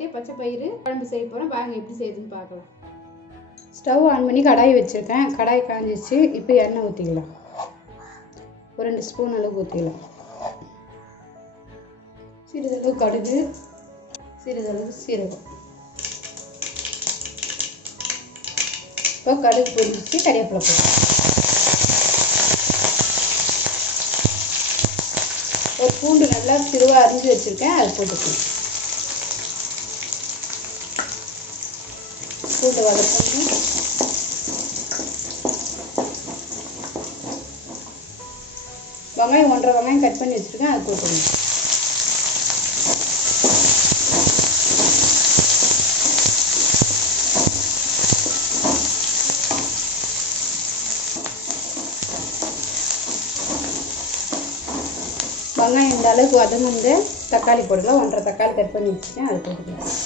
முளைக்கட்டிய பச்சை பயிறு குழம்பு செய்ய போகிறோம். வாங்க எப்படி செய்யுதுன்னு பார்க்கலாம். ஸ்டவ் ஆன் பண்ணி கடாய் வச்சுருக்கேன். கடாய் காஞ்சிச்சு. இப்போ எண்ணெய் ஊற்றிக்கலாம். ஒரு 2 ஸ்பூன் அளவுக்கு ஊற்றிக்கலாம். சிறிதளவு கடுகு, சிறிதளவு சீரகம். இப்போ கடுகு பொரிச்சு கறிவேப்பிலை போடுறோம். ஒரு பூண்டு நல்லா சிறுவாக அரிஞ்சு வச்சுருக்கேன், அதை போட்டுக்கணும். பூண்டு வதக்கணும். வெங்காயம் 1.5 வெங்காயம் கட் பண்ணி வச்சுருக்கேன், அதை போட்டுக்கணும். வெங்காயம் இந்த அளவுக்கு வதங்க தக்காளி போடலாம். 1.5 தக்காளி கட் பண்ணி வச்சுருக்கேன், அதை போட்டுக்கலாம்.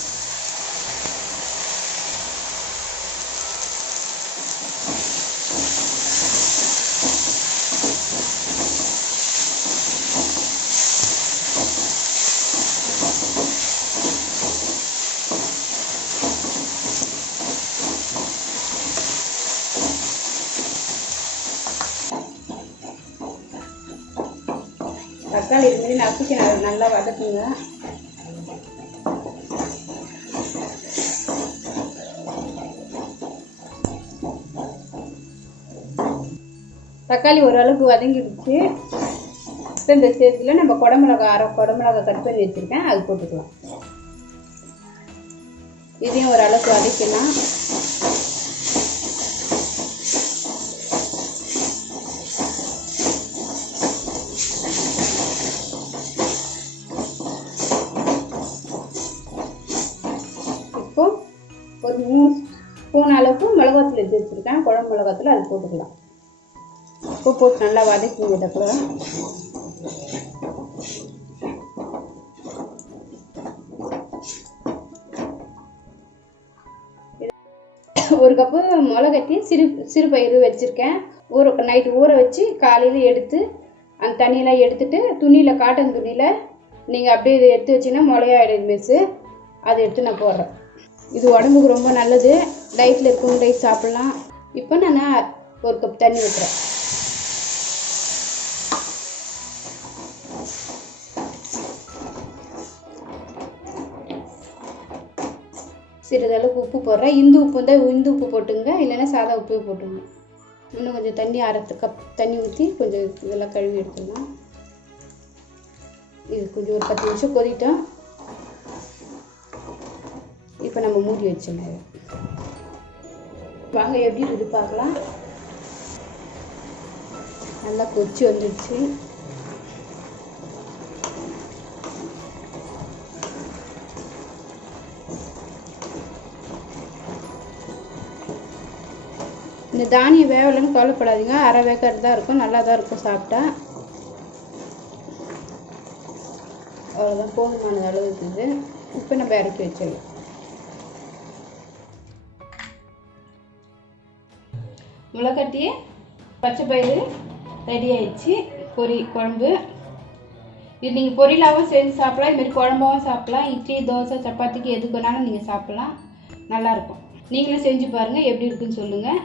தக்காளி இதுமாரி நசுக்கி நல்லா வதக்குங்க. தக்காளி ஓரளவுக்கு வதங்கிடுச்சு. இப்போ இந்த ஸ்டேஜில் நம்ம குடமிளகா 1/2 குடமிளகா கட் பண்ணி வச்சுருக்கேன், அது போட்டுக்கலாம். இதையும் ஓரளவுக்கு வதக்கலாம். ஒரு 3 ஸ்பூன் அளவுக்கு மிளகாத்தூள் எடுத்து வச்சுருக்கேன், குழம்பு மிளகாத்தூள், அது போட்டுக்கலாம். உப்பு போட்டு நல்லா வதக்கிங்க. டக்குல ஒரு கப்பு மிளகட்டி சிறு பயிறு வச்சுருக்கேன். நைட்டு ஊற வச்சு காலையில் எடுத்து அந்த தண்ணியெல்லாம் எடுத்துட்டு துணியில், காட்டன் துணியில் நீங்கள் அப்படியே எடுத்து வச்சிங்கன்னா முளையாயிடும் மிஸ்ஸு. அதை எடுத்து நான் போடுறேன். இது உடம்புக்கு ரொம்ப நல்லது. டயட்டில் இருக்கவங்க டயட் சாப்பிட்லாம். இப்போ நான் 1 கப் தண்ணி ஊற்றுறேன். சிறிதளவுக்கு உப்பு போடுறேன். இந்து உப்பு இருந்தால் இந்து உப்பு போட்டுங்க, இல்லைன்னா சாதா உப்பு போட்டுங்க. இன்னும் கொஞ்சம் தண்ணி 1/2 கப் தண்ணி ஊற்றி கொஞ்சம் இதெல்லாம் கழுவி எடுத்துடலாம். இது கொஞ்சம் ஒரு 10 நிமிஷம் கொதிட்டோம். இப்போ நம்ம மூடி வச்சுருந்தோம். வாங்க எப்படி இருக்குது பார்க்கலாம். நல்லா கொதிச்சு வந்துடுச்சு. இந்த தானியம் வேவலைன்னு கவலைப்படாதீங்க. அரை வேக்காடு தான் இருக்கும், நல்லா தான் இருக்கும் சாப்பிட்டா. அவ்வளோதான், போதுமான அளவு இருக்குது. இப்போ நம்ம இறக்கி வச்சிடலாம். முளைக்கட்டிய பச்சை பயிறு ரெடி ஆயிடுச்சு. குழம்பு இது நீங்கள் பொரியலாகவும் செஞ்சு சாப்பிடலாம், இதுமாரி குழம்பாகவும் சாப்பிட்லாம். இட்லி, தோசை, சப்பாத்திக்கு எதுக்கு வேணாலும் நீங்கள் சாப்பிட்லாம். நல்லாயிருக்கும். நீங்களும் செஞ்சு பாருங்கள், எப்படி இருக்குன்னு சொல்லுங்கள்.